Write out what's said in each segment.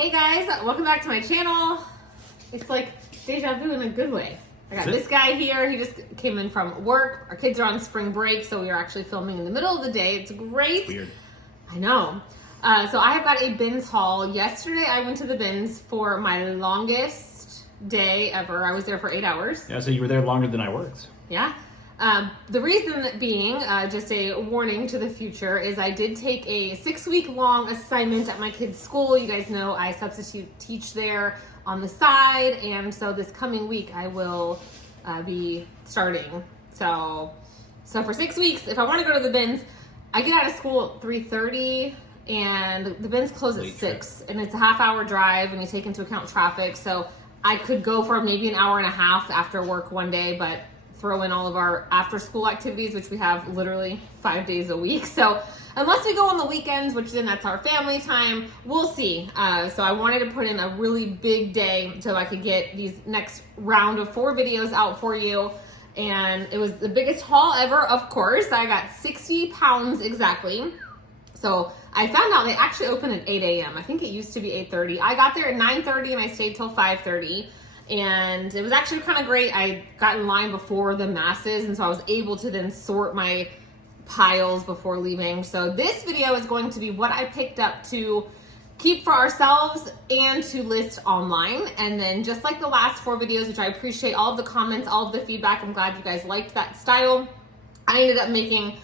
Hey guys, welcome back to my channel. It's like deja vu in a good way. I got this guy here. He just came in from work. Our kids are on spring break, so we are actually filming in the middle of the day. It's great. Weird. I know. So I have got a bins haul. Yesterday I went to the bins for my longest day ever. I was there for 8 hours. Yeah, so you were there longer than I worked. Yeah. The reason being, just a warning to the future, is I did take a 6-week-long assignment at my kids' school. You guys know I substitute teach there on the side, and so this coming week I will be starting. So for 6 weeks, if I want to go to the bins, I get out of school at 3:30, and the bins close at 6, and it's a half-hour drive, and you take into account traffic. So I could go for maybe an hour and a half after work one day, but throw in all of our after-school activities, which we have literally 5 days a week. So unless we go on the weekends, which then that's our family time, we'll see. So I wanted to put in a really big day so I could get these next round of 4 videos out for you. And it was the biggest haul ever, of course. I got 60 pounds exactly. So I found out they actually open at 8 a.m. I think it used to be 8:30. I got there at 9:30 and I stayed till 5:30. And it was actually kind of great. I got in line before the masses, and so I was able to then sort my piles before leaving. So this video is going to be what I picked up to keep for ourselves and to list online. And then just like the last 4 videos, which I appreciate all of the comments, all of the feedback. I'm glad you guys liked that style. I ended up making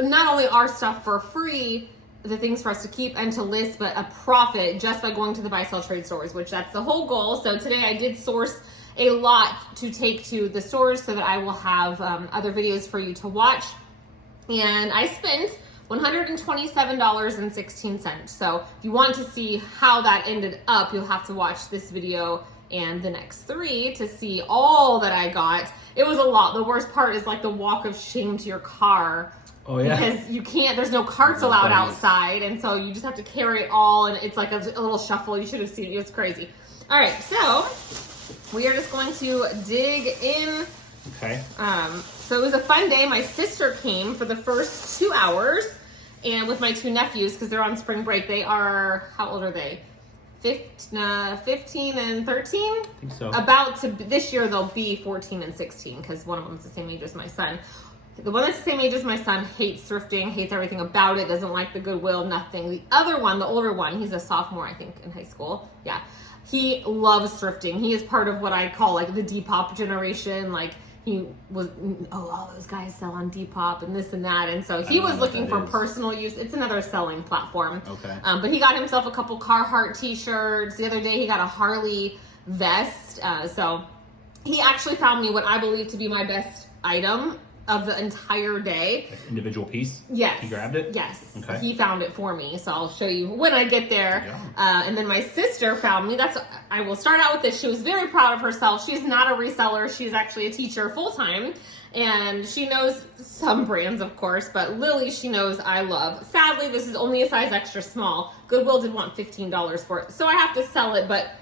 not only our stuff for free, the things for us to keep and to list, but a profit just by going to the buy sell trade stores, which that's the whole goal. So today I did source a lot to take to the stores so that I will have other videos for you to watch. And I spent $127.16. So if you want to see how that ended up, you'll have to watch this video and the next 3 to see all that I got. It was a lot. The worst part is like the walk of shame to your car. Oh, yeah. Because you can't, there's no carts allowed outside, and so you just have to carry it all, and it's like a little shuffle. You should have seen it. It's crazy. All right, so we are just going to dig in. Okay. So it was a fun day. My sister came for the first 2 hours, and with my 2 nephews, because they're on spring break. They are, how old are they? 15 and 13? I think so. This year they'll be 14 and 16, because one of them is the same age as my son. The one that's the same age as my son hates thrifting, hates everything about it, doesn't like the Goodwill, nothing. The other one, the older one, he's a sophomore, I think, in high school. Yeah. He loves thrifting. He is part of what I call like the Depop generation. Like he was, all those guys sell on Depop and this and that. And so he was looking for personal use. It's another selling platform. Okay. But he got himself a couple Carhartt t-shirts. The other day he got a Harley vest. So he actually found me what I believe to be my best item of the entire day. Like individual piece? Yes. He grabbed it? Yes. Okay. He found it for me, so I'll show you when I get there. And then my sister found me. I will start out with this. She was very proud of herself. She's not a reseller. She's actually a teacher full-time. And she knows some brands, of course, but Lily, she knows I love. Sadly, this is only a size extra small. Goodwill did want $15 for it, so I have to sell it, but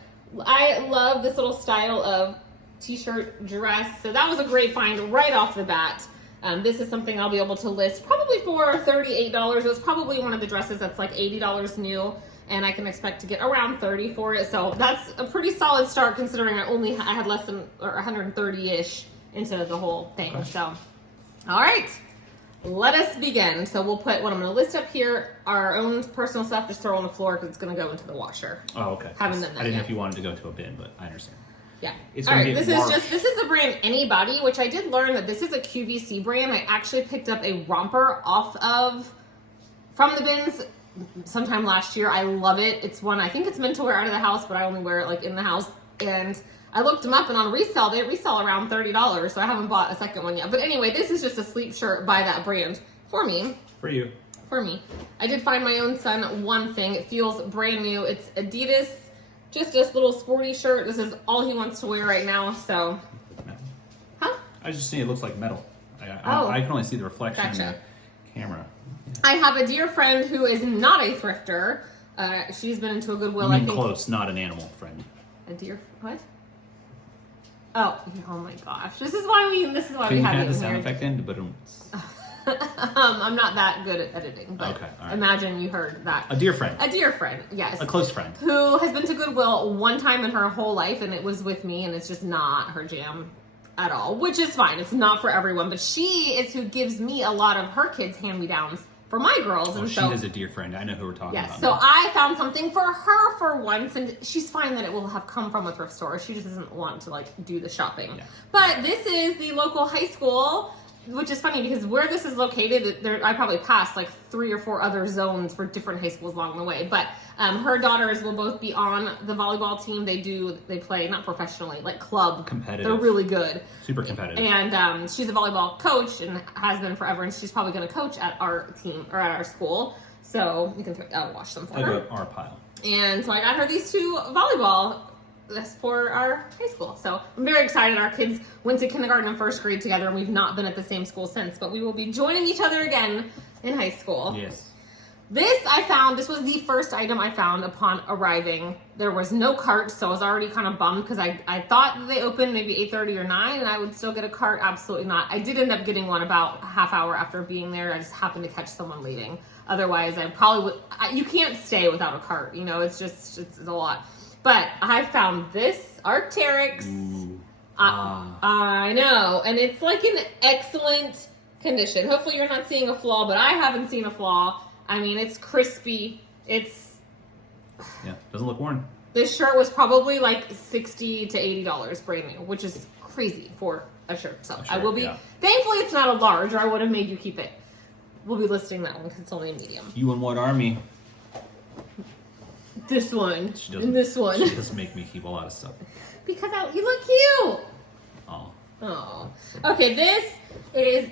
I love this little style of t-shirt dress. So that was a great find right off the bat. This is something I'll be able to list probably for $38. It was probably one of the dresses that's like $80 new, and I can expect to get around $30 for it. So that's a pretty solid start considering I had less than 130-ish into the whole thing. Okay. So, all right, let us begin. So we'll put what I'm going to list up here, our own personal stuff, just throw on the floor because it's going to go into the washer. Oh, okay. Haven't done that I didn't know yet. if you wanted to go to a bin, but I understand. Yeah. All right, this is the brand Anybody, which I did learn that this is a QVC brand. I actually picked up a romper from the bins sometime last year. I love it. It's one, I think it's meant to wear out of the house, but I only wear it like in the house. And I looked them up, and on resale, they resell around $30, so I haven't bought a second one yet. But anyway, this is just a sleep shirt by that brand for me. For you. For me. I did find my own son one thing. It feels brand new. It's Adidas. Just this little sporty shirt. This is all he wants to wear right now, so. Huh? I was just saying it looks like metal. I can only see the reflection in the camera. I have a dear friend who is not a thrifter. She's been into a Goodwill, I think. Close, not an animal friend. A dear, what? Oh my gosh. This is why we have Can you it add the in sound here. effect in? But I'm not that good at editing, but okay, all right. Imagine you heard that. A dear friend. A dear friend, yes. A close friend. Who has been to Goodwill one time in her whole life, and it was with me, and it's just not her jam at all, which is fine. It's not for everyone, but she is who gives me a lot of her kids' hand-me-downs for my girls. And she so, is a dear friend. I know who we're talking about. Yes, so I found something for her for once, and she's fine that it will have come from a thrift store. She just doesn't want to like do the shopping. Yeah. But this is the local high school, which is funny because where this is located, I probably passed like 3 or 4 other zones for different high schools along the way. But her daughters will both be on the volleyball team. They play not professionally, like club. Competitive. They're really good. Super competitive. And she's a volleyball coach and has been forever. And she's probably going to coach at our team or at our school. So we can wash them for her. Our pile. And so I got her these 2 volleyball. That's for our high school. So I'm very excited. Our kids went to kindergarten and first grade together, and we've not been at the same school since, but we will be joining each other again in high school. Yes. This was the first item I found upon arriving. There was no cart, so I was already kind of bummed because I thought that they opened maybe 8:30 or 9 and I would still get a cart. Absolutely not. I did end up getting one about a half hour after being there. I just happened to catch someone leaving. Otherwise, I probably would. You can't stay without a cart. You know, it's a lot. But I found this Arc'teryx. I know. And it's like in excellent condition. Hopefully you're not seeing a flaw, but I haven't seen a flaw. I mean, it's crispy. Yeah, doesn't look worn. This shirt was probably like $60 to $80 brand new, which is crazy for a shirt. So I will be, thankfully it's not a large or I would have made you keep it. We'll be listing that one because it's only a medium. You and what army? This one. And this one. She doesn't make me keep a lot of stuff. Because you look cute. Oh. Okay, this is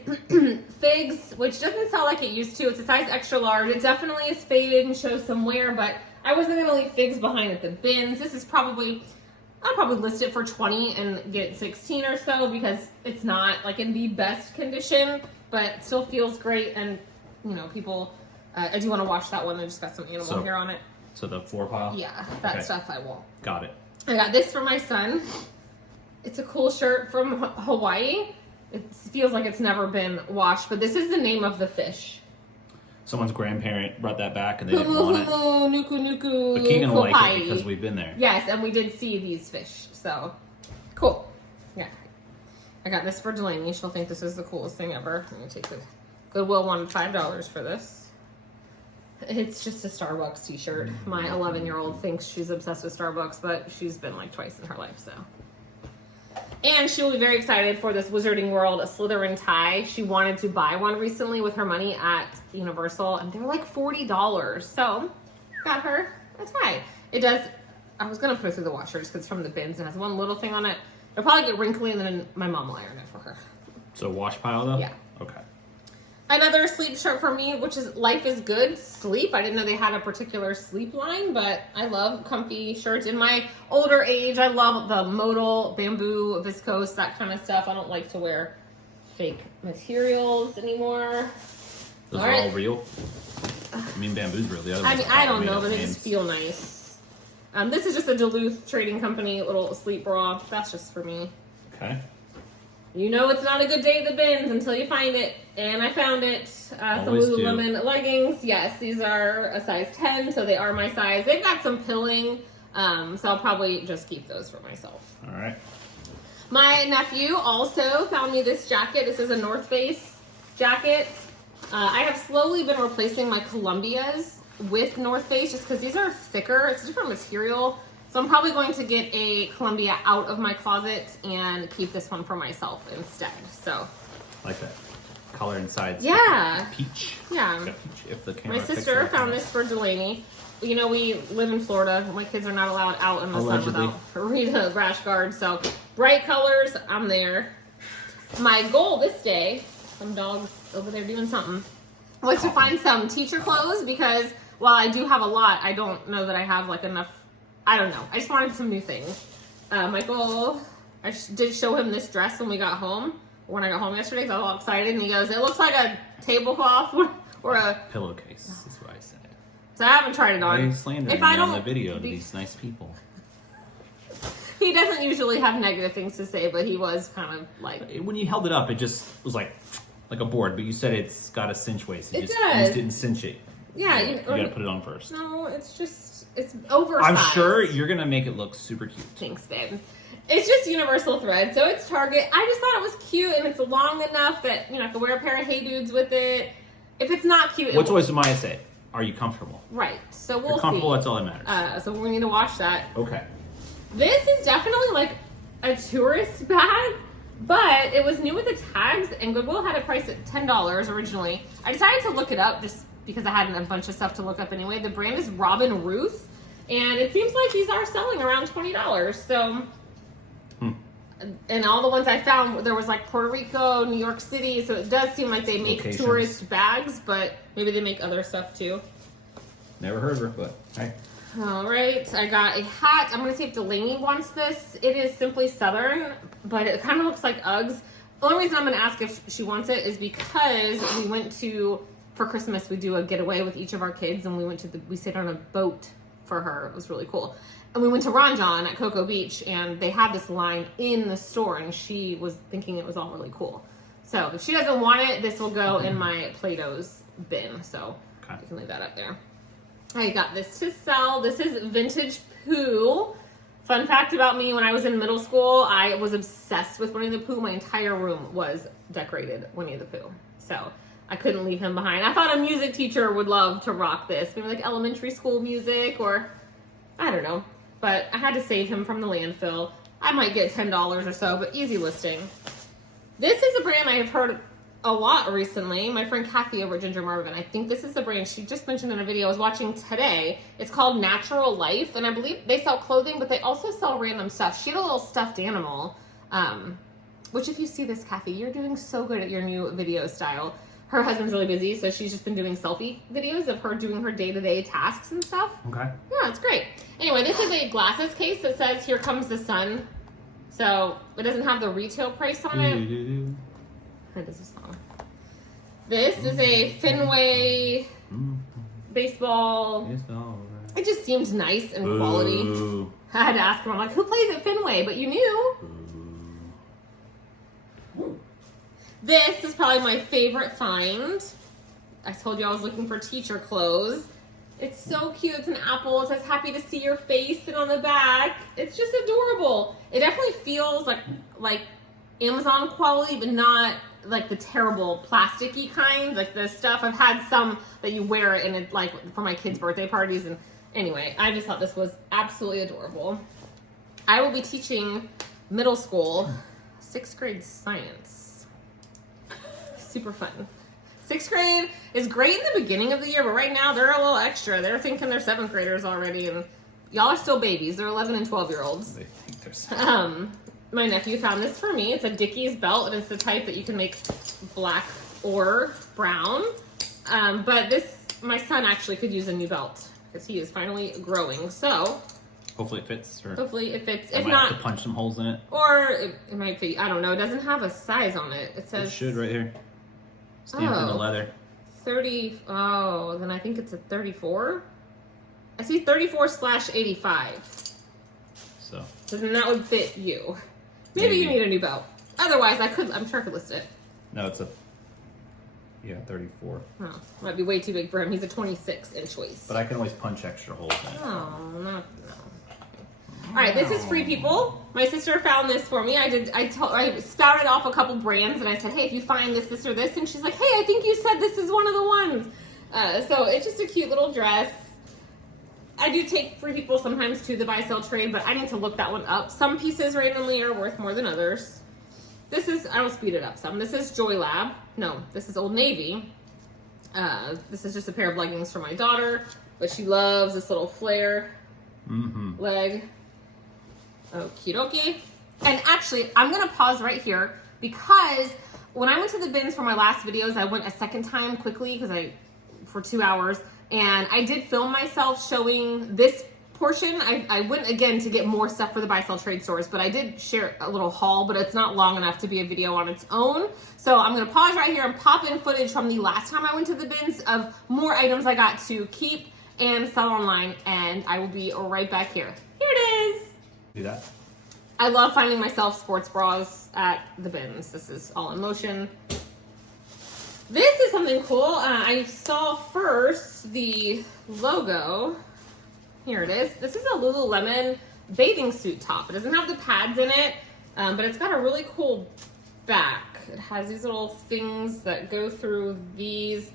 Figs, which doesn't sell like it used to. It's a size extra large. It definitely is faded and shows some wear, but I wasn't going to leave Figs behind at the bins. This is I'll probably list it for 20 and get 16 or so because it's not like in the best condition, but it still feels great. And, you know, people, I do want to wash that one. I just got some animal hair on it. So the 4 pile? Yeah, that stuff I won't. Got it. I got this for my son. It's a cool shirt from Hawaii. It feels like it's never been washed, but this is the name of the fish. Someone's grandparent brought that back and they didn't want it. Nuku. But Keegan will like it because we've been there. Yes, and we did see these fish, so cool. Yeah. I got this for Delaney. She'll think this is the coolest thing ever. I'm going to take the Goodwill wanted $5 for this. It's just a Starbucks t-shirt. My 11-year-old thinks she's obsessed with Starbucks, but she's been like twice in her life, so. And she will be very excited for this Wizarding World Slytherin tie. She wanted to buy one recently with her money at Universal, and they're like $40. So, got her a tie. It does, I was going to put it through the washer just because it's from the bins and has one little thing on it. It'll probably get wrinkly, and then my mom will iron it for her. So wash pile though? Yeah. Okay. Another sleep shirt for me, which is Life is Good Sleep. I didn't know they had a particular sleep line, but I love comfy shirts. In my older age, I love the modal, bamboo, viscose, that kind of stuff. I don't like to wear fake materials anymore. Those are all real? I mean, bamboo's real. The other ones I don't know, but they just feel nice. This is just a Duluth Trading Company little sleep bra. That's just for me. Okay. You know it's not a good day at the bins until you find it. And I found it. Some Lululemon leggings. Yes, these are a size 10, so they are my size. They've got some pilling, so I'll probably just keep those for myself. All right. My nephew also found me this jacket. This is a North Face jacket. I have slowly been replacing my Columbias with North Face just because these are thicker. It's a different material. So I'm probably going to get a Columbia out of my closet and keep this one for myself instead. So, like that color inside. Yeah. Peach. Yeah. Peach, if the camera my sister found this for Delaney. You know, we live in Florida. My kids are not allowed out in the sun without a rash guard. So bright colors, I'm there. My goal this day, some dogs over there doing something, was to find some teacher clothes because while I do have a lot, I don't know that I have like enough. I don't know. I just wanted some new things. Michael, I did show him this dress when I got home yesterday because I was all excited. And he goes, it looks like a tablecloth or a pillowcase. That's what I said. So I haven't tried it on. Why are you slandering me on the video to these nice people? He doesn't usually have negative things to say, but he was kind of like... When you held it up, it just was like like a board, but you said it's got a cinch waist. It You does. just didn't cinch it. Yeah, you gotta put it on first. No, it's oversized. I'm sure you're gonna make it look super cute. Thanks, babe. It's just universal thread, so it's Target. I just thought it was cute, and it's long enough that I could wear a pair of Hey Dudes with it. If it's not cute, What's always Maya say? Are you comfortable? Right. So If we'll you're comfortable, see. that's all that matters. So we need to wash that. Okay. This is definitely like a tourist bag, but it was new with the tags, and Goodwill had it priced at $10 originally. I decided to look it up just because I had a bunch of stuff to look up anyway. The brand is Robin Ruth, and it seems like these are selling around $20. So, and all the ones I found, there was like Puerto Rico, New York City, so it does seem like they make Locations. tourist bags, but maybe they make other stuff too. Never heard of her, but hey. All right, I got a hat. I'm gonna see if Delaney wants this. It is Simply Southern, but it kind of looks like Uggs. The only reason I'm gonna ask if she wants it is because we went for Christmas, we do a getaway with each of our kids, and we stayed on a boat for her. It was really cool. And we went to Ron John at Cocoa Beach, and they had this line in the store, and she was thinking it was all really cool. So if she doesn't want it, this will go in my Play-Doh's bin, so you can leave that up there. I got this to sell. This is Vintage Pooh. Fun fact about me, when I was in middle school, I was obsessed with Winnie the Pooh. My entire room was decorated Winnie the Pooh. So I couldn't leave him behind. I thought a music teacher would love to rock this. Maybe like elementary school music or, I don't know. But I had to save him from the landfill. I might get $10 or so, but easy listing. This is a brand I have heard a lot recently. My friend Kathy over at Ginger Marvin, I think this is the brand she just mentioned in a video I was watching today. It's called Natural Life, and I believe they sell clothing, but they also sell random stuff. She had a little stuffed animal, which if you see this, Kathy, you're doing so good at your new video style. Her husband's really busy, so she's just been doing selfie videos of her doing her day-to-day tasks and stuff. Okay. Yeah, it's great. Anyway, this is a glasses case that says, "Here comes the sun." So it doesn't have the retail price on it. What is this song? This is a Fenway baseball. It just seemed nice and quality. I had to ask him, I'm like, who plays at Fenway? But you knew. This is probably my favorite find. I told you I was looking for teacher clothes. It's so cute. It's an apple. It says happy to see your face, and on the back, it's just adorable. It definitely feels like Amazon quality, but not like the terrible plasticky kind, like the stuff. I've had some that you wear and it like for my kids' birthday parties, and anyway, I just thought this was absolutely adorable. I will be teaching middle school 6th grade science. Super fun. 6th grade is great in the beginning of the year, but right now they're a little extra. They're thinking they're 7th graders already, and y'all are still babies. They're 11 and 12-year-olds. They think they're 7. My nephew found this for me. It's a Dickies belt, and it's the type that you can make black or brown. But my son actually could use a new belt because he is finally growing. So hopefully it fits. Or hopefully it fits. I If might not, have to punch some holes in it. or it might be. I don't know. It doesn't have a size on it. It says It should right here. Stamped in the leather. 30. Oh, then I think it's a 34. I see 34/85. So then that would fit you. Maybe you need a new belt. Otherwise, I'm sure I could list it. No, it's 34. Oh, might be way too big for him. He's a 26-inch waist. But I can always punch extra holes in it. Oh, no. All right, this is Free People. My sister found this for me. I spouted off a couple brands, and I said, hey, if you find this or this, and she's like, hey, I think you said this is one of the ones. So it's just a cute little dress. I do take Free People sometimes to the buy sell trade, but I need to look that one up. Some pieces randomly are worth more than others. I will speed it up some. This is Joy Lab. No, this is Old Navy. This is just a pair of leggings for my daughter, but she loves this little flare leg. Okie dokie. And actually, I'm going to pause right here because when I went to the bins for my last videos, I went a second time quickly for 2 hours. And I did film myself showing this portion. I went again to get more stuff for the buy-sell trade stores, but I did share a little haul, but it's not long enough to be a video on its own. So I'm going to pause right here and pop in footage from the last time I went to the bins of more items I got to keep and sell online, and I will be right back here. Here it is. Do that. I love finding myself sports bras at the bins. This is all in motion. This is something cool. I saw first the logo. Here it is. This is a Lululemon bathing suit top. It doesn't have the pads in it, but it's got a really cool back. It has these little things that go through these.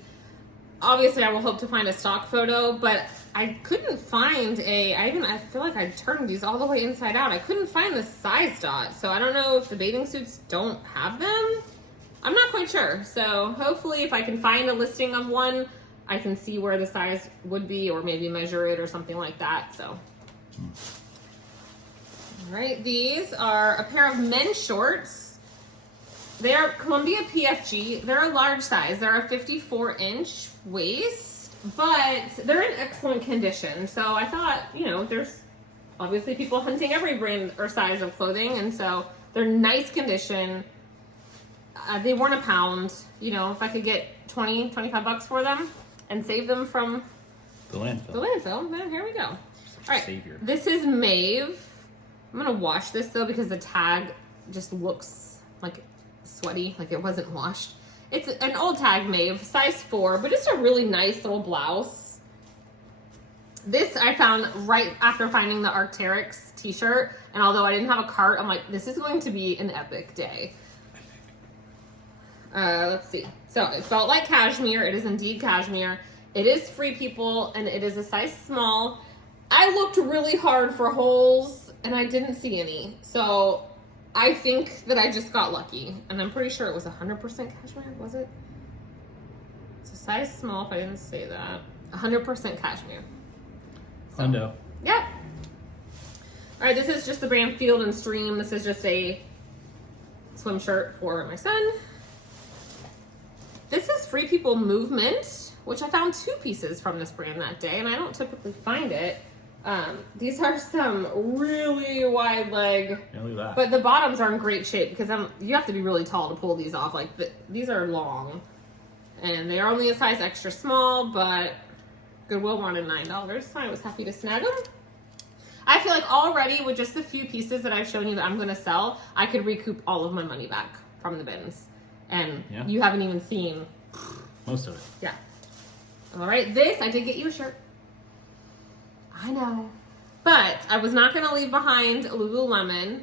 Obviously, I will hope to find a stock photo, but I couldn't find I feel like I turned these all the way inside out. I couldn't find the size dot, so I don't know if the bathing suits don't have them. I'm not quite sure. So hopefully if I can find a listing of one, I can see where the size would be or maybe measure it or something like that. So, all right, these are a pair of men's shorts. They are Columbia PFG. They're a large size. They're a 54-inch waist, but they're in excellent condition. So I thought, you know, there's obviously people hunting every brand or size of clothing, and so they're nice condition. They weren't a pound. You know, if I could get 20, 25 bucks for them and save them from the landfill. Then here we go. All right, Savior. this is Maeve. I'm gonna wash this though because the tag just looks like sweaty, like it wasn't washed. It's an old tag Maeve, size 4, but it's a really nice little blouse. This I found right after finding the Arc'teryx t-shirt, and although I didn't have a cart, I'm like, this is going to be an epic day. Let's see. So it felt like cashmere. It is indeed cashmere. It is Free People, and it is a size small. I looked really hard for holes, and I didn't see any. So I think that I just got lucky, and I'm pretty sure it was 100% cashmere, was it? It's a size small, if I didn't say that. 100% cashmere. So, Hundo. yep. All right, this is just the brand Field and Stream. This is just a swim shirt for my son. This is Free People Movement, which I found 2 pieces from this brand that day, and I don't typically find it. These are some really wide leg, but the bottoms are in great shape because you have to be really tall to pull these off. Like these are long, and they are only a size extra small, but Goodwill wanted $9, so I was happy to snag them. I feel like already with just the few pieces that I've shown you that I'm going to sell, I could recoup all of my money back from the bins, and you haven't even seen most of it. Yeah. All right, this I did get you a shirt. I know. But I was not going to leave behind Lululemon.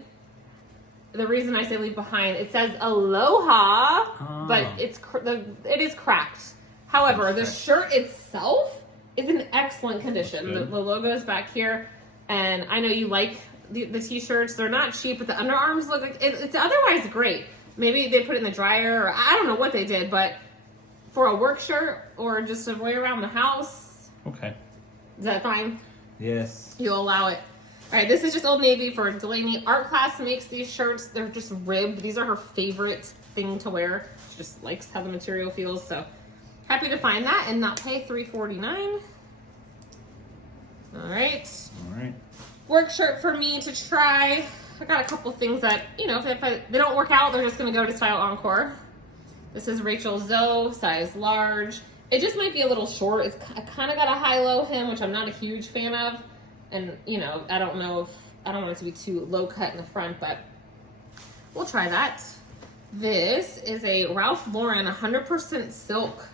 The reason I say leave behind, it says Aloha, but it is cracked. However, the shirt itself is in excellent condition. The logo is back here, and I know you like the t-shirts. They're not cheap, but the underarms look like it's otherwise great. Maybe they put it in the dryer, or I don't know what they did, but for a work shirt or just to wear around the house. Okay. Is that fine? Yes. You'll allow it. All right, this is just Old Navy for Delaney. Art Class makes these shirts. They're just ribbed. These are her favorite thing to wear. She just likes how the material feels. So happy to find that and not pay $3.49. All right. All right. Work shirt for me to try. I got a couple things that, you know, if they don't work out, they're just going to go to Style Encore. This is Rachel Zoe, size large. It just might be a little short. I kind of got a high-low hem, which I'm not a huge fan of. And, you know, I don't want it to be too low cut in the front, but we'll try that. This is a Ralph Lauren 100% silk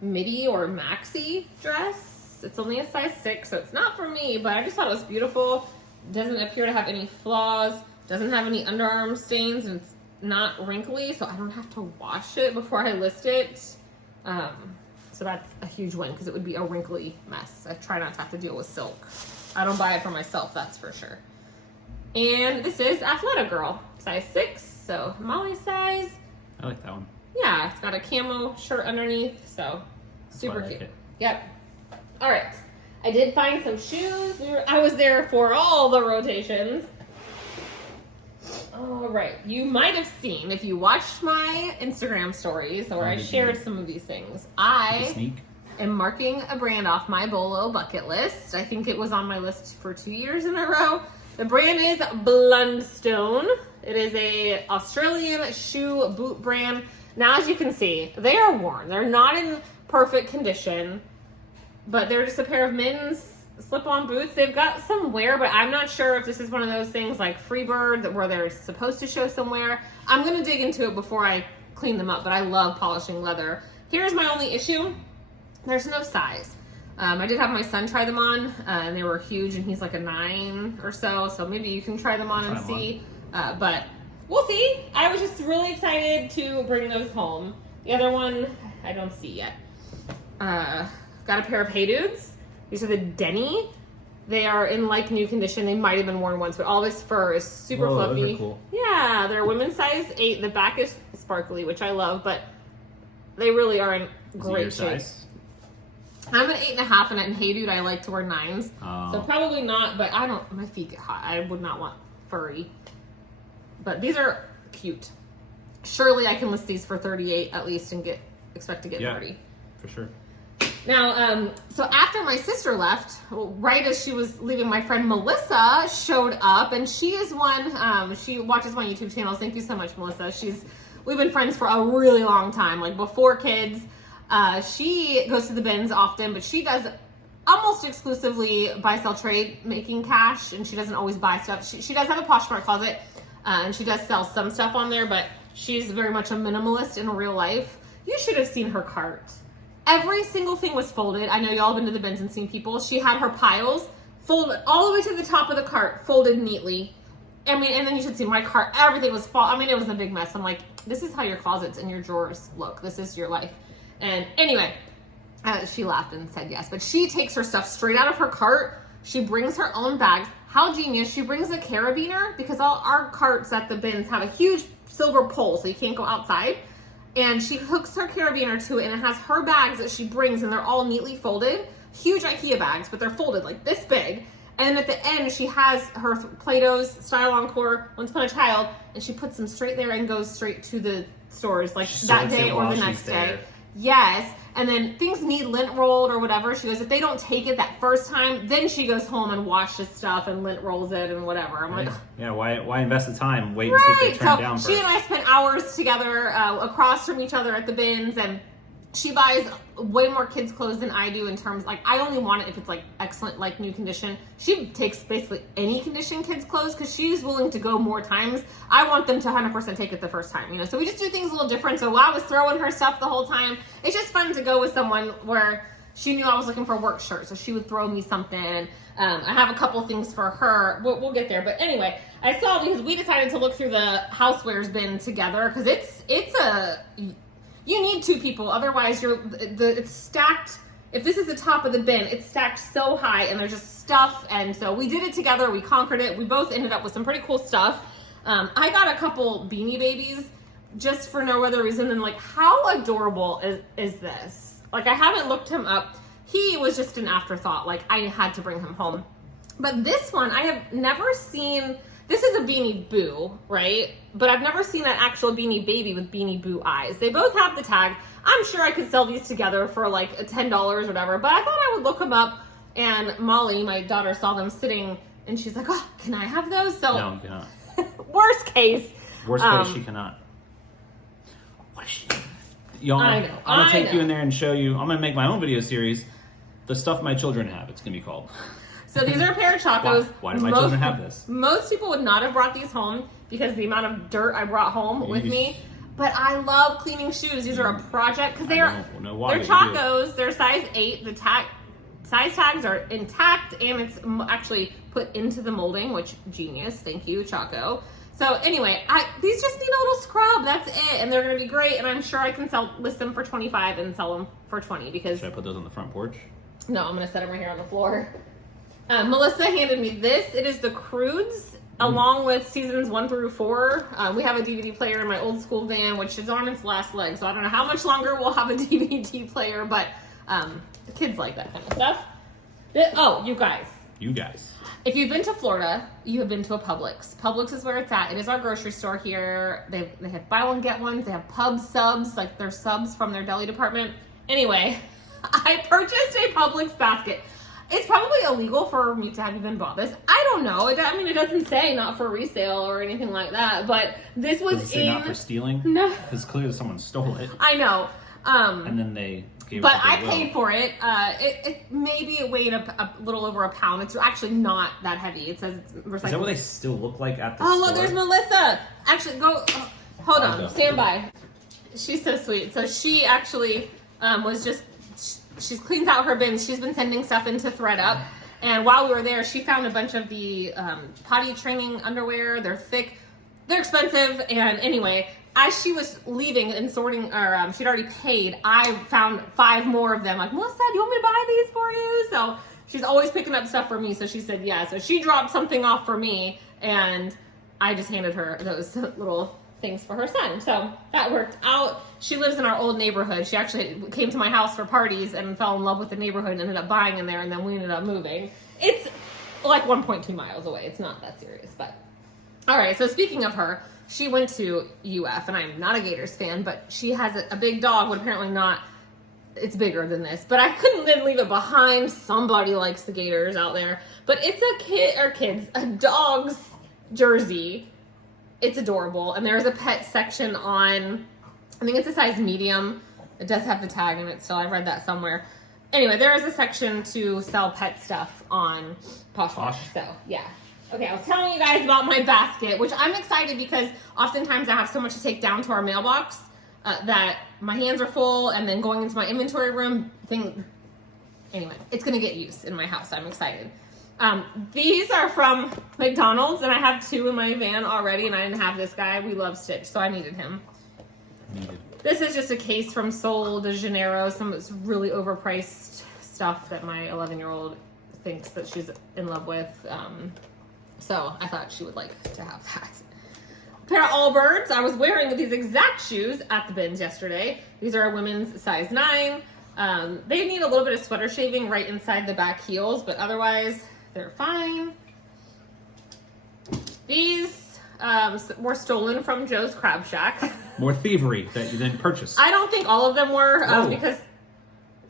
midi or maxi dress. It's only a size 6, so it's not for me, but I just thought it was beautiful. Doesn't appear to have any flaws. Doesn't have any underarm stains, and it's not wrinkly, so I don't have to wash it before I list it. So that's a huge win because it would be a wrinkly mess. I try not to have to deal with silk. I don't buy it for myself, that's for sure. And this is Athleta Girl, size 6, so Molly's size. I like that one. Yeah, it's got a camo shirt underneath, so super cute. Yep. All right, I did find some shoes. I was there for all the rotations. All right, you might have seen if you watched my Instagram stories where I shared some of these things. I am marking a brand off my Bolo bucket list. I think it was on my list for 2 years in a row. The brand is Blundstone. It is a Australian shoe boot brand. Now, as you can see, they are worn. They're not in perfect condition, but they're just a pair of men's slip-on boots. They've got some wear, but I'm not sure if this is one of those things like Freebird where they're supposed to show some wear. I'm going to dig into it before I clean them up, but I love polishing leather. Here's my only issue. There's no size. I did have my son try them on, and they were huge, and he's like a 9 or so. So maybe you can try them on and see. But we'll see. I was just really excited to bring those home. The other one, I don't see yet. Got a pair of Hey Dudes. These are the Denny. They are in like new condition. They might have been worn once, but all this fur is super fluffy. Those are cool. Yeah, they're women's size 8. The back is sparkly, which I love, but they really are in great shape. Size? I'm an 8.5, and in Hey Dude, I like to wear 9s. Oh. So probably not, but I don't, my feet get hot. I would not want furry. But these are cute. Surely I can list these for $38 at least and expect to get $30. For sure. Now, so after my sister left, right as she was leaving, my friend Melissa showed up, and she is one, she watches my YouTube channel. Thank you so much, Melissa. We've been friends for a really long time, like before kids. She goes to the bins often, but she does almost exclusively buy, sell, trade, making cash, and she doesn't always buy stuff. She does have a Poshmark closet, and she does sell some stuff on there, but she's very much a minimalist in real life. You should have seen her cart. Every single thing was folded. I know y'all have been to the bins and seen people. She had her piles folded all the way to the top of the cart, folded neatly. I mean, and then you should see my cart. Everything was it was a big mess. I'm like, this is how your closets and your drawers look. This is your life. And anyway, she laughed and said yes. But she takes her stuff straight out of her cart. She brings her own bags. How genius. She brings a carabiner, because all our carts at the bins have a huge silver pole, so you can't go outside. And she hooks her carabiner to it, and it has her bags that she brings, and they're all neatly folded. Huge IKEA bags, but they're folded like this big. And at the end, she has her Play-Doh's Style Encore, Once Upon a Child, and she puts them straight there and goes straight to the stores, like that day or the next day. Yes. And then things need lint rolled or whatever. She goes, if they don't take it that first time, then she goes home and washes stuff and lint rolls it and whatever. I'm like, yeah, why invest the time? Wait and see if they turn down first. She and I spent hours together across from each other at the bins, and she buys way more kids' clothes than I do in terms, like, I only want it if it's, like, excellent, like, new condition. She takes basically any condition kids' clothes because she's willing to go more times. I want them to 100% take it the first time, you know? So we just do things a little different. So while I was throwing her stuff the whole time, it's just fun to go with someone where she knew I was looking for a work shirt, so she would throw me something. And I have a couple things for her. We'll get there. But anyway, I saw, because we decided to look through the housewares bin together, because it's a... You need 2 people, otherwise it's stacked. If this is the top of the bin, it's stacked so high, and there's just stuff. And so we did it together. We conquered it. We both ended up with some pretty cool stuff. I got a couple Beanie Babies just for no other reason than, like, how adorable is this? Like, I haven't looked him up. He was just an afterthought. Like, I had to bring him home. But this one, I have never seen. This is a Beanie Boo, right? But I've never seen an actual Beanie Baby with Beanie Boo eyes. They both have the tag. I'm sure I could sell these together for like $10 or whatever, but I thought I would look them up. And Molly, my daughter, saw them sitting, and she's like, oh, can I have those? So no, you cannot. Worst case, she cannot. What is she doing? Y'all, I'm going to take you in there and show you. I'm going to make my own video series. The stuff my children have, it's going to be called. So these are a pair of Chacos. Why do my children have this? Most people would not have brought these home because the amount of dirt I brought home with me. But I love cleaning shoes. These are a project because they're Chacos. They're size 8. The size tags are intact, and it's actually put into the molding, which genius. Thank you, Chaco. So anyway, these just need a little scrub. That's it, and they're gonna be great. And I'm sure I can list them for $25 and sell them for $20 because. Should I put those on the front porch? No, I'm gonna set them right here on the floor. Melissa handed me this. It is the Crudes, along with seasons 1 through 4. We have a DVD player in my old school van, which is on its last leg. So I don't know how much longer we'll have a DVD player, but the kids like that kind of stuff. You guys. If you've been to Florida, you have been to a Publix. Publix is where it's at. It is our grocery store here. They have buy one, get ones. They have pub subs, like their subs from their deli department. Anyway, I purchased a Publix basket. It's probably illegal for me to have even bought this. I don't know. It doesn't say not for resale or anything like that. But this was Does it say not for stealing? No. Because clearly someone stole it. I know. And then they gave but it to I Goodwill. paid for it. Maybe it weighed a little over a pound. It's actually not that heavy. It says it's recyclable. Is that what they still look like at the store? Oh, look, there's Melissa. Actually, hold on. Stand by. She's so sweet. So she actually was just, she cleans out her bins. She's been sending stuff into ThreadUp. And while we were there, she found a bunch of the potty training underwear. They're thick. They're expensive. And anyway, as she was leaving and sorting, or she'd already paid, I found 5 more of them. Like, Melissa, do you want me to buy these for you? So she's always picking up stuff for me. So she said, yeah. So she dropped something off for me. And I just handed her those little things for her son. So that worked out. She lives in our old neighborhood. She actually came to my house for parties and fell in love with the neighborhood and ended up buying in there, and then we ended up moving. It's like 1.2 miles away. It's not that serious, but all right. So speaking of her, she went to UF, and I'm not a Gators fan, but she has a big dog, but apparently not. It's bigger than this, but I couldn't then leave it behind. Somebody likes the Gators out there, but it's a dog's jersey. It's adorable. And there's a pet section on, I think it's a size medium. It does have the tag in it still. I read that somewhere. Anyway, there is a section to sell pet stuff on Poshmark. So, yeah. Okay, I was telling you guys about my basket, which I'm excited because oftentimes I have so much to take down to our mailbox that my hands are full, and then going into my inventory room, anyway, it's going to get used in my house. I'm excited. These are from McDonald's, and I have 2 in my van already, and I didn't have this guy. We love Stitch, so I needed him. This is just a case from Sol de Janeiro, some of this really overpriced stuff that my 11-year-old thinks that she's in love with. So I thought she would like to have that. A pair of Allbirds. I was wearing these exact shoes at the bins yesterday. These are a women's size 9. They need a little bit of sweater shaving right inside the back heels, but otherwise they're fine. These were stolen from Joe's Crab Shack. More thievery that you then purchased. I don't think all of them were because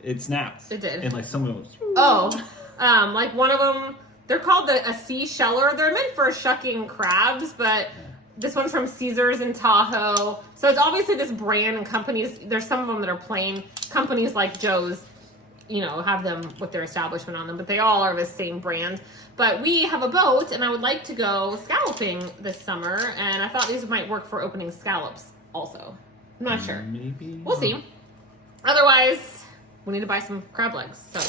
it snapped. It did. And like some of them. Like one of them, they're called a sea sheller. They're meant for shucking crabs, but this one's from Caesars in Tahoe. So it's obviously this brand and companies. There's some of them that are plain. Companies like Joe's, have them with their establishment on them, but they all are the same brand. But we have a boat, and I would like to go scalloping this summer, and I thought these might work for opening scallops also. I'm not sure. Maybe. We'll see. Otherwise, we need to buy some crab legs. So,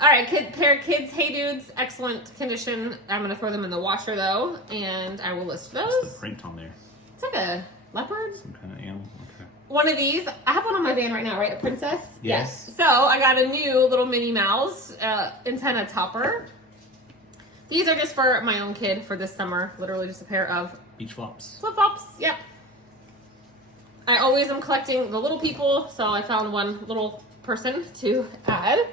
all right, pair of kids' Hey Dudes, excellent condition. I'm going to throw them in the washer, though, and I will list those. What's the print on there? It's like a leopard. Some kind of animal. Okay. One of these, I have one on my van right now, right? A princess? Yes. So I got a new little Minnie Mouse antenna topper. These are just for my own kid for this summer. Literally just a pair of beach flops. Flip-flops, yep. I always am collecting the little people, so I found one little person to add.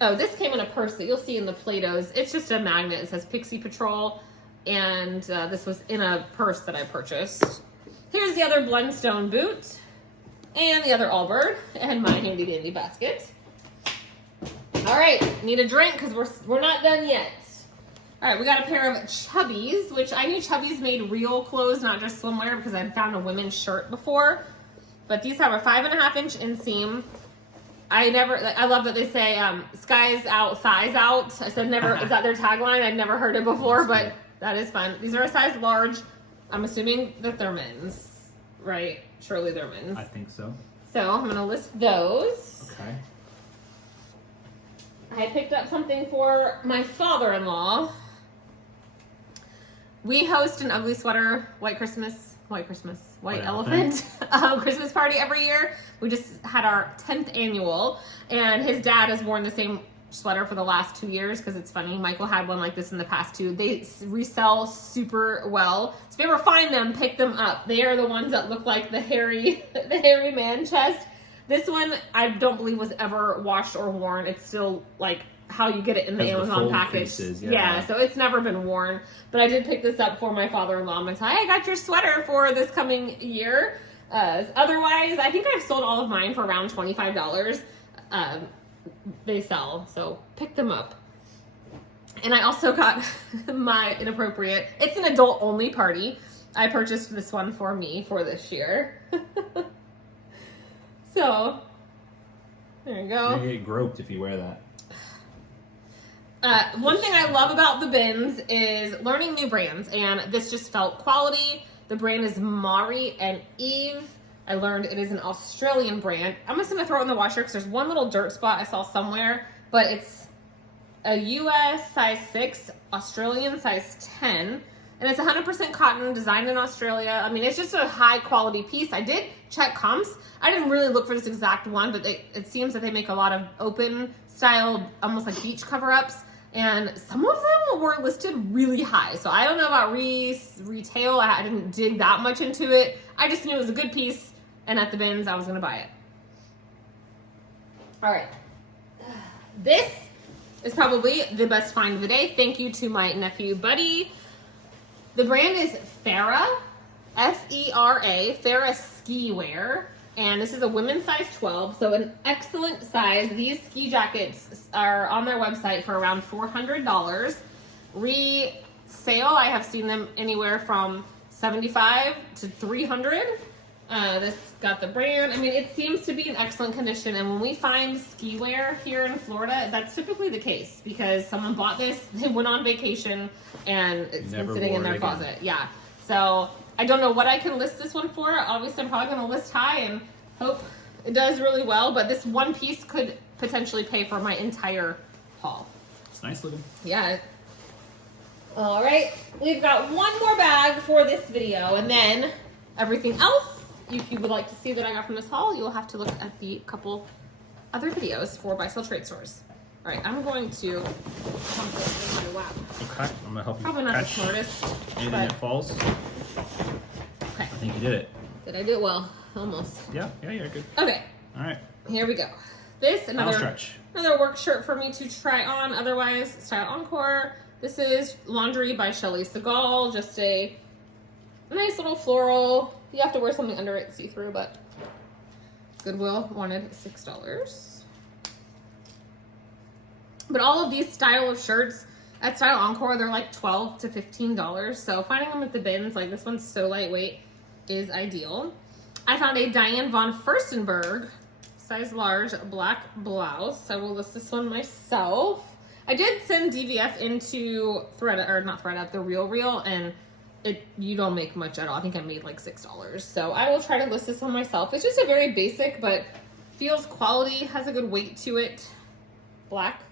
Oh, this came in a purse that you'll see in the Play-Dohs. It's just a magnet. It says Pixie Patrol, and this was in a purse that I purchased. Here's the other Blundstone boot, and the other Allbird, and my handy-dandy basket. All right, need a drink because we're not done yet. All right, we got a pair of Chubbies, which I knew Chubbies made real clothes, not just swimwear, because I'd found a women's shirt before. But these have a 5.5-inch inseam. I love that they say skies out, thighs out. I said never, is that their tagline? I'd never heard it before, but that is fun. These are a size large. I'm assuming that they're men's, right? Surely they're men's. I think so. So I'm going to list those. Okay. I picked up something for my father-in-law. We host an ugly sweater, white elephant Christmas party every year. We just had our 10th annual, and his dad has worn the same sweater for the last 2 years because it's funny. Michael had one like this in the past too. They resell super well. So if you ever find them, pick them up. They are the ones that look like the hairy man chest. This one I don't believe was ever washed or worn. It's still like how you get it in the Amazon package. Creases, yeah, so it's never been worn. But I did pick this up for my father-in-law. I'm gonna tell you, I got your sweater for this coming year. Otherwise, I think I've sold all of mine for around $25. They sell, so pick them up. And I also got my inappropriate, it's an adult-only party. I purchased this one for me for this year. So, there you go. You're gonna get groped if you wear that. One thing I love about the bins is learning new brands, and this just felt quality. The brand is Mari and Eve. I learned it is an Australian brand. I'm just gonna throw it in the washer because there's one little dirt spot I saw somewhere, but it's a US size 6, Australian size 10, and it's 100% cotton, designed in Australia. I mean, it's just a high quality piece. I did check comps. I didn't really look for this exact one, but it seems that they make a lot of open style, almost like beach cover-ups, and some of them were listed really high. So I don't know about retail. I didn't dig that much into it. I just knew it was a good piece, and at the bins, I was gonna buy it. All right. This is probably the best find of the day. Thank you to my nephew, Buddy. The brand is Fera, F-E-R-A, Fera ski wear. And this is a women's size 12, so an excellent size. These ski jackets are on their website for around $400. Resale, I have seen them anywhere from $75 to $300. This got the brand. I mean, it seems to be in excellent condition. And when we find ski wear here in Florida, that's typically the case because someone bought this, they went on vacation, and it's been sitting in their closet. Yeah. So I don't know what I can list this one for. Obviously, I'm probably going to list high and hope it does really well. But this one piece could potentially pay for my entire haul. It's nice looking. Yeah. All right. We've got one more bag for this video, and then everything else. If you would like to see that I got from this haul, you'll have to look at the couple other videos for Buy Sell Trade Stores. All right, I'm going to pump this in my lap. Okay, I'm gonna help you. Probably not the smartest. Anything that falls. Okay. I think you did it. Did I do it well? Almost. Yeah, good. Okay. All right. Here we go. This Final stretch. Another work shirt for me to try on. Otherwise, Style Encore. This is Laundry by Shelly Segal. Just a nice little floral. You have to wear something under it, see-through, but Goodwill wanted $6. But all of these style of shirts at Style Encore, they're like $12 to $15. So finding them at the bins, like this one's so lightweight, is ideal. I found a Diane von Furstenberg size large black blouse. I will list this one myself. I did send DVF into the Real, and you don't make much at all. I think I made like $6. So I will try to list this one myself. It's just a very basic, but feels quality, has a good weight to it. Black.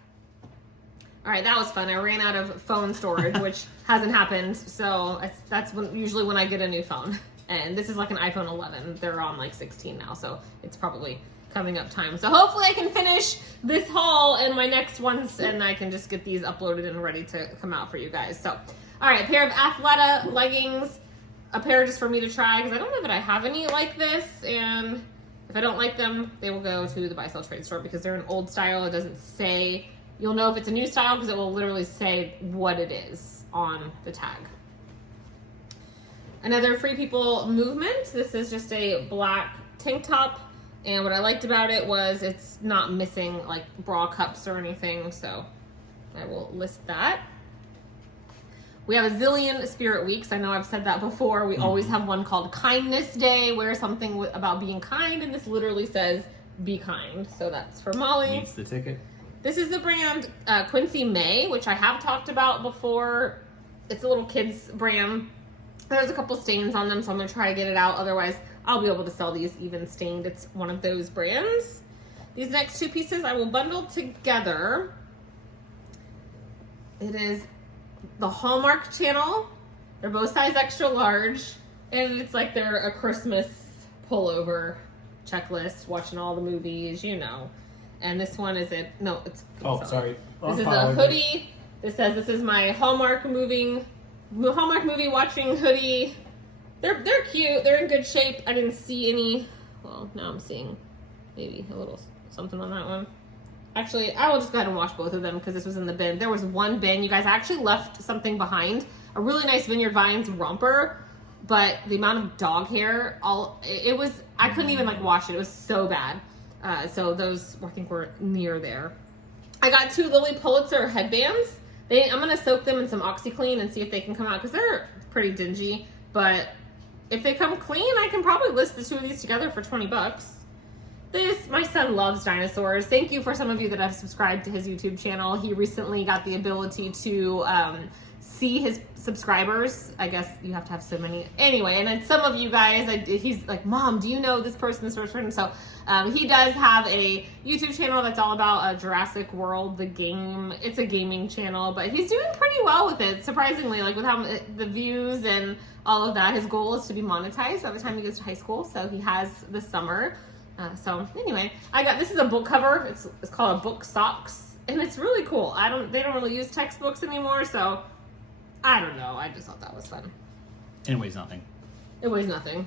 All right, that was fun. I ran out of phone storage, which hasn't happened. So that's usually when I get a new phone. And this is like an iPhone 11. They're on like 16 now, so it's probably coming up time. So hopefully I can finish this haul and my next ones, and I can just get these uploaded and ready to come out for you guys. So. All right, a pair of Athleta leggings, a pair just for me to try because I don't know that I have any like this, and if I don't like them, they will go to the Buy Sell Trade Store because they're an old style. It doesn't say, you'll know if it's a new style because it will literally say what it is on the tag. Another Free People movement. This is just a black tank top, and what I liked about it was it's not missing like bra cups or anything, so I will list that. We have a zillion Spirit Weeks. I know I've said that before. We always have one called Kindness Day, where something about being kind, and this literally says, be kind. So that's for Molly. Meets the ticket. This is the brand Quincy May, which I have talked about before. It's a little kids brand. There's a couple stains on them, so I'm going to try to get it out. Otherwise, I'll be able to sell these even stained. It's one of those brands. These next two pieces I will bundle together. It is the Hallmark Channel. They're both size extra large, and it's like they're a Christmas pullover checklist, watching all the movies, you know. And this one is sorry. This is a hoodie. This says this is my Hallmark movie watching hoodie. They're cute. They're in good shape. I didn't see any. Well, now I'm seeing maybe a little something on that one. Actually, I will just go ahead and wash both of them because this was in the bin. There was one bin, you guys. I actually left something behind. A really nice Vineyard Vines romper, but the amount of dog hair, I couldn't even like wash it. It was so bad. So those I think were near there. I got 2 Lily Pulitzer headbands. I'm gonna soak them in some OxyClean and see if they can come out because they're pretty dingy. But if they come clean, I can probably list the 2 of these together for $20. My son loves dinosaurs. Thank you for some of you that have subscribed to his YouTube channel. He recently got the ability to see his subscribers. I guess you have to have so many. Anyway, and then some of you guys, he's like, Mom, do you know this person, So he does have a YouTube channel that's all about Jurassic World, the game. It's a gaming channel, but he's doing pretty well with it, surprisingly, like with how the views and all of that. His goal is to be monetized by the time he goes to high school, so he has this summer. So anyway, this is a book cover. It's called a book socks, and it's really cool. They don't really use textbooks anymore, so I don't know. I just thought that was fun. And it weighs nothing. It weighs nothing.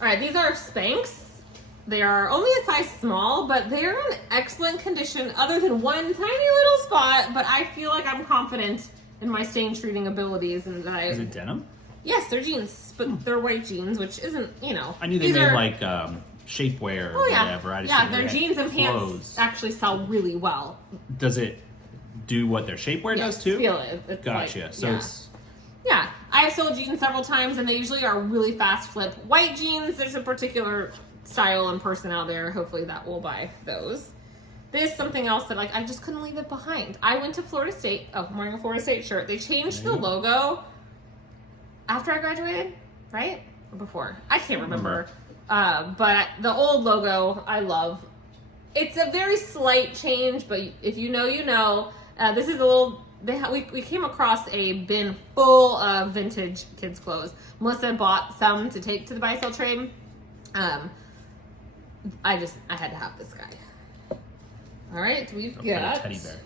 All right, these are Spanx. They are only a size small, but they're in excellent condition other than one tiny little spot, but I feel like I'm confident in my stain treating abilities. And that Is it denim? Yes, they're jeans, but they're white jeans, which isn't, I knew they made like shapewear or whatever. I just their jeans and pants actually sell really well. Does it do what their shapewear does too? Feel it. It's gotcha. Like, so it's... Yeah, I've sold jeans several times, and they usually are really fast flip. White jeans, there's a particular style and person out there. Hopefully that will buy those. There's something else that I just couldn't leave it behind. I went to Florida State. Oh, I'm wearing a Florida State shirt. They changed the logo after I graduated, right? Or before? I can't remember. But the old logo, I love. It's a very slight change, but if you know, you know. This is a little... We came across a bin full of vintage kids' clothes. Melissa bought some to take to the buy-sell trade. I had to have this guy. All right, we've got a teddy bear.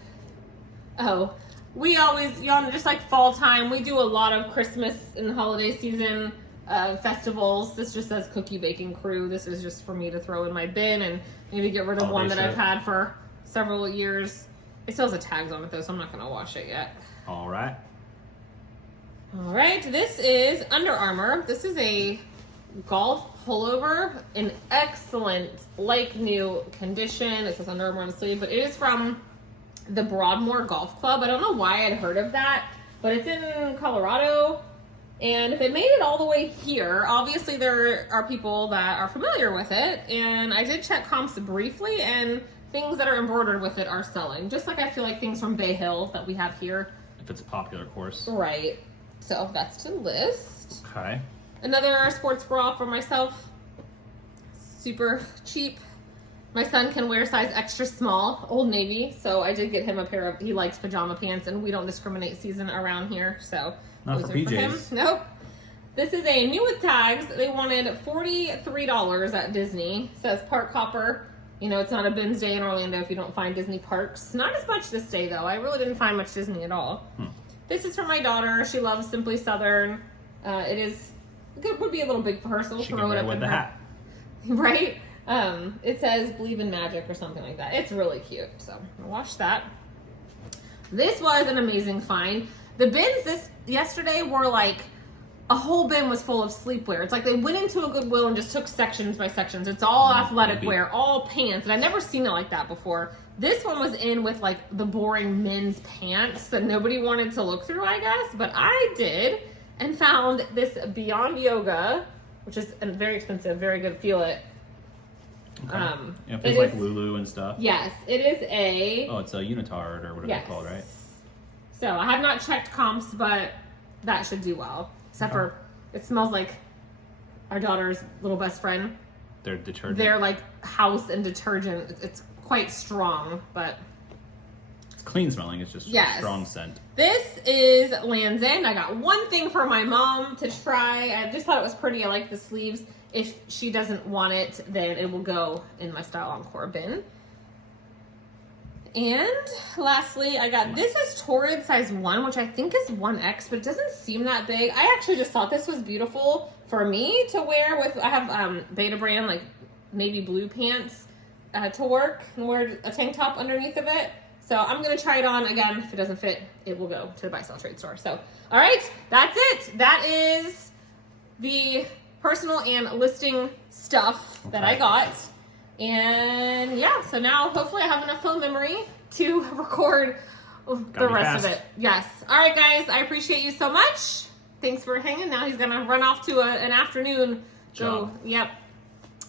Oh, we always, just like fall time, we do a lot of Christmas and holiday season festivals. This just says cookie baking crew. This is just for me to throw in my bin and maybe get rid of one that I've had for several years. It still has the tags on it though, so I'm not going to wash it yet. All right. All right, this is Under Armour. This is a golf pullover in excellent, like new condition. It says Under Armour on the sleeve, but it is from the Broadmoor Golf Club. I don't know why I'd heard of that, but it's in Colorado. And if it made it all the way here, obviously there are people that are familiar with it. And I did check comps briefly, and things that are embroidered with it are selling. Just like I feel like things from Bay Hill that we have here. If it's a popular course. Right. So that's to list. Okay. Another sports bra for myself. Super cheap. My son can wear size extra small, Old Navy. So I did get him a pair of, he likes pajama pants, and we don't discriminate season around here. So not those for PJs. For him. Nope. This is a new with tags. They wanted $43 at Disney. It says Park Hopper. It's not a Ben's Day in Orlando if you don't find Disney parks. Not as much this day, though. I really didn't find much Disney at all. This is for my daughter. She loves Simply Southern. It is good. Would be a little big for her, so we'll throw it up with the hat. Right? It says Believe in Magic or something like that. It's really cute. So I'll wash that. This was an amazing find. The bins yesterday were like, a whole bin was full of sleepwear. It's like they went into a Goodwill and just took sections by sections. It's all athletic wear, all pants. And I've never seen it like that before. This one was in with like the boring men's pants that nobody wanted to look through, I guess. But I did, and found this Beyond Yoga, which is very expensive, very good. Feel it. Okay. If it's like Lulu and stuff. Yes, it is a... Oh, it's a unitard or whatever it's called, right? So I have not checked comps, but that should do well. Except for, it smells like our daughter's little best friend. They're detergent. They're like house and detergent. It's quite strong, but... It's clean smelling. It's just a strong scent. This is Land's End. I got one thing for my mom to try. I just thought it was pretty. I like the sleeves. If she doesn't want it, then it will go in my Style Encore bin. And lastly, I got, this is Torrid size 1, which I think is 1X, but it doesn't seem that big. I actually just thought this was beautiful for me to wear with, I have Beta brand, like navy blue pants to work and wear a tank top underneath of it. So I'm going to try it on. Again, if it doesn't fit, it will go to the buy-sell trade store. So, all right, that's it. That is the personal and listing stuff that I got. And yeah, so now hopefully I have enough phone memory to record the rest of it. Yes. All right, guys, I appreciate you so much. Thanks for hanging. Now he's going to run off to an afternoon. Job. Yep.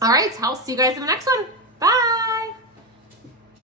All right, I'll see you guys in the next one. Bye.